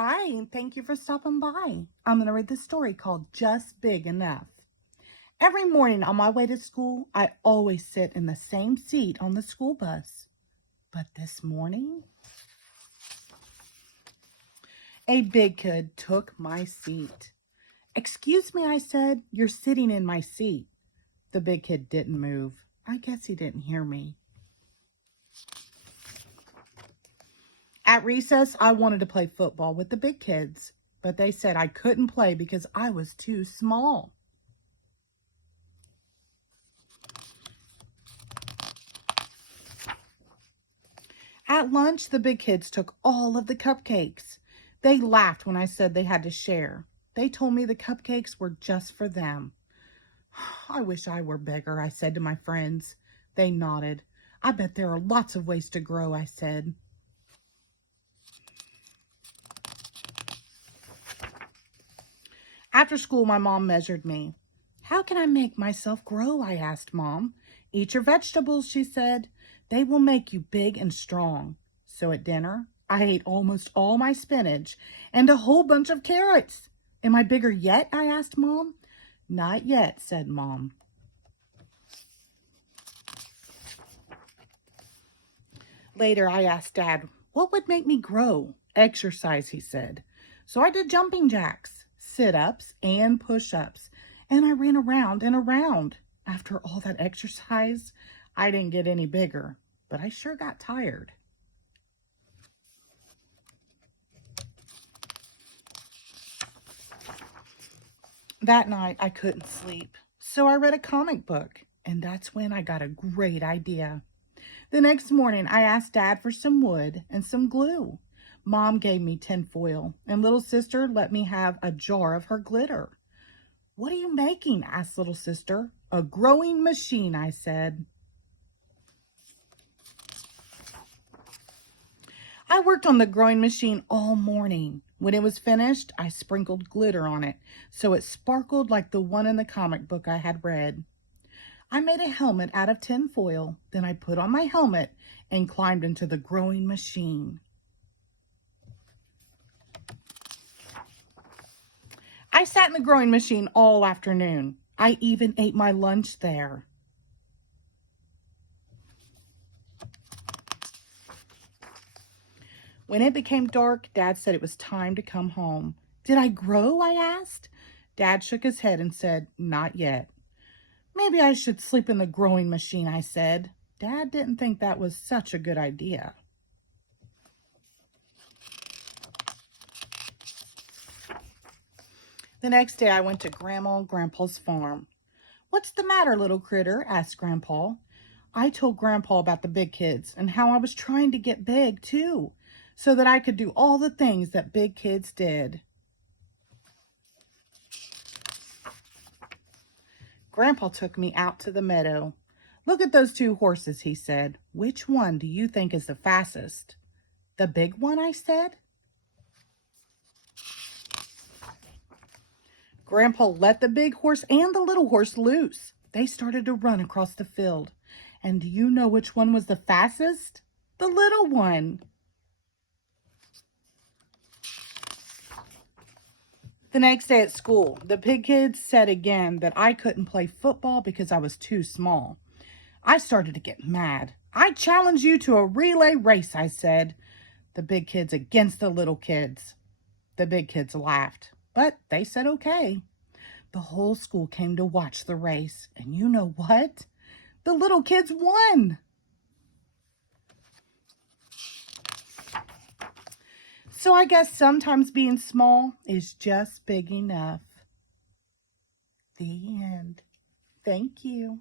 Hi, and thank you for stopping by. I'm going to read this story called Just Big Enough. Every morning on my way to school, I always sit in the same seat on the school bus. But this morning, a big kid took my seat. "Excuse me," I said, "you're sitting in my seat." The big kid didn't move. I guess he didn't hear me. At recess, I wanted to play football with the big kids, but they said I couldn't play because I was too small. At lunch, the big kids took all of the cupcakes. They laughed when I said they had to share. They told me the cupcakes were just for them. "I wish I were bigger," I said to my friends. They nodded. "I bet there are lots of ways to grow," I said. After school, my mom measured me. "How can I make myself grow?" I asked Mom. "Eat your vegetables," she said. "They will make you big and strong." So at dinner, I ate almost all my spinach and a whole bunch of carrots. "Am I bigger yet?" I asked Mom. "Not yet," said Mom. Later, I asked Dad, "What would make me grow?" "Exercise," he said. So I did jumping jacks, sit-ups, and push-ups, and I ran around and around. After all that exercise, I didn't get any bigger, but I sure got tired. That night, I couldn't sleep, so I read a comic book, and that's when I got a great idea. The next morning, I asked Dad for some wood and some glue. Mom gave me tinfoil, and little sister let me have a jar of her glitter. "What are you making?" asked little sister. "A growing machine," I said. I worked on the growing machine all morning. When it was finished, I sprinkled glitter on it so it sparkled like the one in the comic book I had read. I made a helmet out of tinfoil. Then I put on my helmet and climbed into the growing machine. I sat in the growing machine all afternoon. I even ate my lunch there. When it became dark, Dad said it was time to come home. "Did I grow?" I asked. Dad shook his head and said, "Not yet." "Maybe I should sleep in the growing machine," I said. Dad didn't think that was such a good idea. The next day I went to Grandma and Grandpa's farm. "What's the matter, little critter?" asked Grandpa. I told Grandpa about the big kids and how I was trying to get big too, so that I could do all the things that big kids did. Grandpa took me out to the meadow. "Look at those two horses," he said. "Which one do you think is the fastest?" "The big one," I said. Grandpa let the big horse and the little horse loose. They started to run across the field. And do you know which one was the fastest? The little one. The next day at school, the big kids said again that I couldn't play football because I was too small. I started to get mad. "I challenge you to a relay race," I said. The big kids against the little kids. The big kids laughed, but they said okay. The whole school came to watch the race, and you know what? The little kids won. So I guess sometimes being small is just big enough. The end. Thank you.